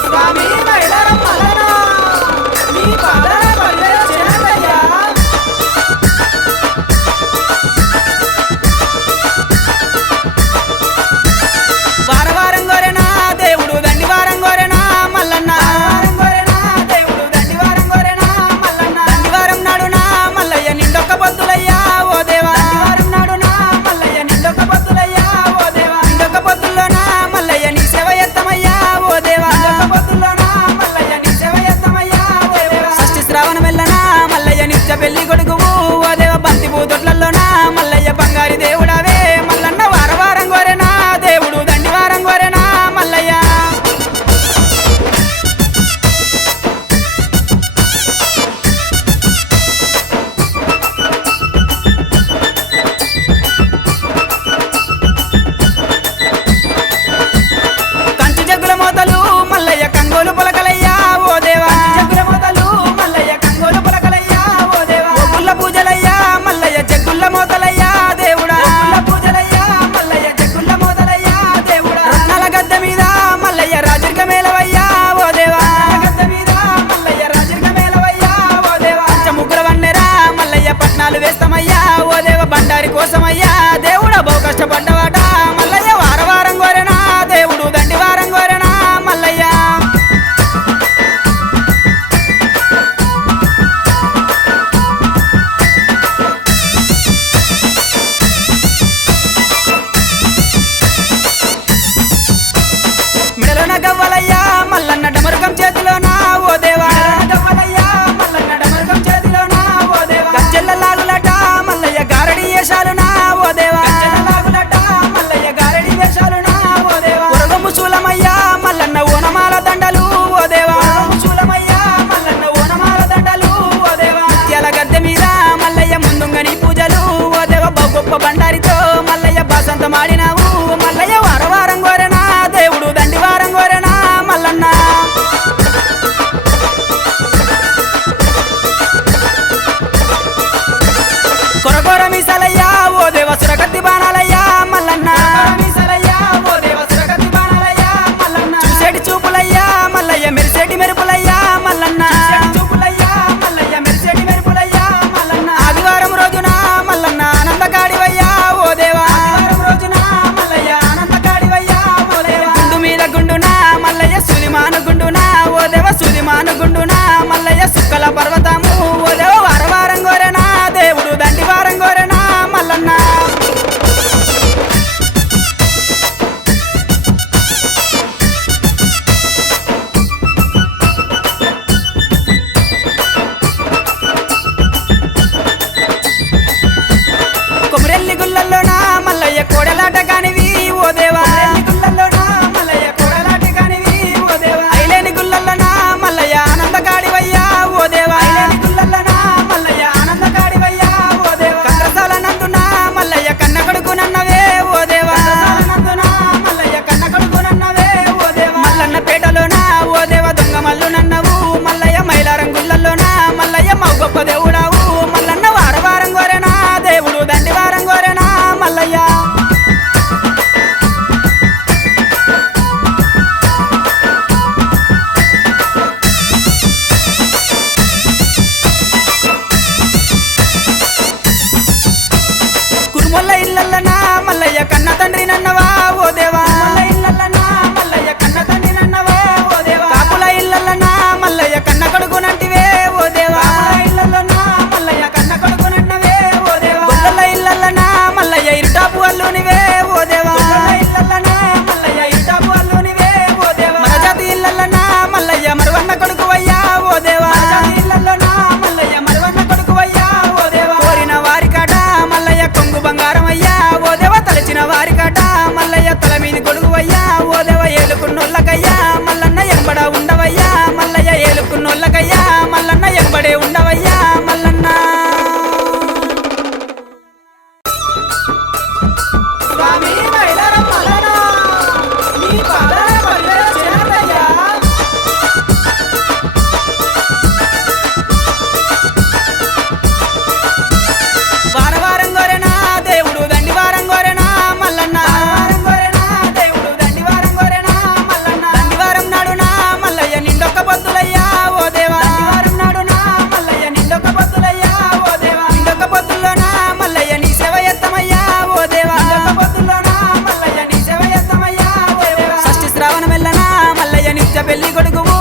స్వామి మైలారం మల్లన నీ పాదాల పల్లెల చేరయ్యా వారవారం గోరెనా దేవుడు దండివారం గోరెనా మల్లన్న దేవుడు దండివారం గోరెనా మల్లన్న దండివారం నాడునా మల్లయ్య నిండొక్క పొద్దులయ్యా ఓ దేవా దండివారం నాడునా మల్లయ్య నిండొక్క పొద్దులయ్యా ఓ దేవా నిండొక్క పొద్దుల్లోనా మల్లయ్య నీ సేవ ఎత్తమయ్యా ఓ దేవా నిండొక్క పొద్దుల్లోనా మల్లయ్య నీ సేవ ఎత్తమయ్యా ఓ దేవా షష్ఠి శ్రావణం వెళ్ళనా మల్లయ్య నిత్య పెళ్లి కొడుకువు ఓ దేవ బంతి పూతొట్లలోనా మల్లయ్య బంగారి దేవుడావే మల్లన్న వారవారం గోరెనా దేవుడు దండివారం గోరెనా మల్లయ్య కంచి జగ్గుల మోతలు మల్లయ్య కంగోలు పొలకలయ్యా ఓ దేవా జగ్గుల మోతలు మల్లయ్య కంగోలు పొలకలయ్యా ఓ దేవా ఒగ్గుల పూజలయ్యా మల్లయ్య జగ్గుల మోతలయ్యా దేవుడా ఒగ్గుల పూజలయ్యా మల్లయ్య జగ్గుల మోతలయ్యా దేవుడా రత్నాల గద్దె మీద మల్లయ్య రాజరిక మేలవయ్యా ఓ దేవా గద్దె మీద మల్లయ్య రాజరిక మేలవయ్యా ఓ దేవా పంచముగ్గుల వన్నెరా మల్లయ్య పట్నాలు వేస్తామయ్యా ఓ దేవ బండారి కోసమయ్యా దేవుడా బహు కష్టపడ్డవాట మల్లయ్య వారవారం గోరెనా దేవుడు దండివారం గోరెనా మల్లయ్య మిడలోన గవ్వలయ్యా మల్లన్న డమరుకం చేతిలోనా ఓ దేవా గవ్వలయ్యా మల్లన్న డమరుకం చేతిలోనా ఓ దేవా గజ్జెల్ల లాగులట మల్లయ్య గారడి వేషాలునా ఓ దేవా గజ్జెల్ల లాగులట మల్లయ్య గారడి వేషాలునా ఓ దేవా ఉరగము శూలమయ్యా మల్లన్న ఓనమాల దండలు ఓ దేవా ఉరగము శూలమయ్యా మల్లన్న ఓనమాల దండలు ఓ దేవా ముత్యాల గద్దె మీద మల్లయ్య ముందుంగని పూజలు ఓ దేవ బహు గొప్ప బండారితో మల్లయ్య బాసంత మాడినావు మల్లయ్య వారవారం గోరెనా దేవుడు దండివారం గోరెనా మల్లన్న కొరకొర మీసలయ్యా ఓ దేవ సురగతి బాణాలయ్యా మల్లన్న మీసలయ్యా ఓ దేవ సురగతి బాణాలయ్యా మల్లన్న చూసేటి చూపులయ్యా మల్లయ్య మెరిసేటి మెరుపులయ్యా మల్లన్న చూపులయ్యా మల్లయ్య మెరిసేటి మెరుపులయ్యా మల్లన్న ఆదివారం రోజున మల్లన్న ఆనందకాడివయ్యా ఓ దేవా ఆదివారం రోజున మల్లయ్య ఆనందకాడివయ్యా ఓ దేవా గుండు మీద గుండునా మల్లయ్య సులిమాను గుండునా ఓ దేవ సులిమాను గుండునా మల్లయ్య సుక్కల పర్వతము ఓ దేవ వారవారం గోరెనా దేవుడు దండివారం గోరెనా మల్లన్న కొమరెల్లి గుల్లల్లోనా మల్లయ్య కోడలాట కానివి ఓ దేవా గుల్లల్లోనా మల్లయ్య కోడలాట కానివి ఓ దేవా ఐలేని గుల్లల్లోనా మల్లయ్య ఆనందకాడివయ్యా ఓ దేవా ఐలేని గుల్లల్లోనా మల్లయ్య ఆనందకాడివయ్యా ఓ దేవా కండ్రసాల నందునా మల్లయ్య కన్న కొడుకునన్నవే ఓ దేవా నందునా మల్లయ్య కన్న కొడుకునన్నవే ఓ దేవా మల్లన్న పేటలోనా ఓ దేవ దొంగ మల్లునన్నవు మల్లయ్య మైలారం గుల్లల్లోనా మల్లయ్య మౌ గొప్ప దేవుడావు మల్లన్న వారవారం గోరెనా దేవుడు దండివారం గోరెనా మల్లయ్య కురుమొల్ల ఇల్లల్లనా మల్లయ్య కన్న తండ్రి నన్నవా ఓ దేవా ఇల్లల్లనా మల్లయ్య కన్న తండ్రి నన్నవా ఓ దేవా కాపుల ఇల్లల్లనా మల్లయ్య కన్న కొడుకునంటివే ఓ దేవా ఇల్లల్లనా మల్లయ్య కన్న కొడుకునన్నవే ఓ దేవా గొల్లల ఇల్లల్లనా మల్లయ్య ఇరుటాపు అల్లునివే ఓ దేవా ఇల్లల్లనా మల్లయ్య ఇరుటాపు అల్లునివే ఓ దేవా మరజాతి ఇల్లల్లనా మల్లయ్య మరువన్న కొడుకువయ్యా ఓ దేవా ఇల్లల్లనా మల్లయ్య మరువన్న కొడుకువయ్యా ఓ దేవా కోరిన వారికాట మల్లయ్య కొంగు బంగారం అయ్యా ఓ దేవ తలచిన వారికాట మల్లయ్య తల మీది గొడుగువయ్యా ఓ దేవ ఏలుకున్నోళ్ళకయ్యా మల్లన్న ఎంబడ ఉండవయ్యా మల్లయ్య ఏలుకున్నోళ్ళకయ్యా మల్లన్న ఎంబడే ఉండవయ్యా మల్లన్న స్వామి మైలారం మల్లన నీ పాదాల పల్లెల చేరయ్యా వారవారం గోరెనా దేవుడు దండివారం గోరెనా మల్లన్న వారవారం గోరెనా దేవుడు దండివారం గోరెనా మల్లన్న బిచ్చ పెళ్లి కొడుకువు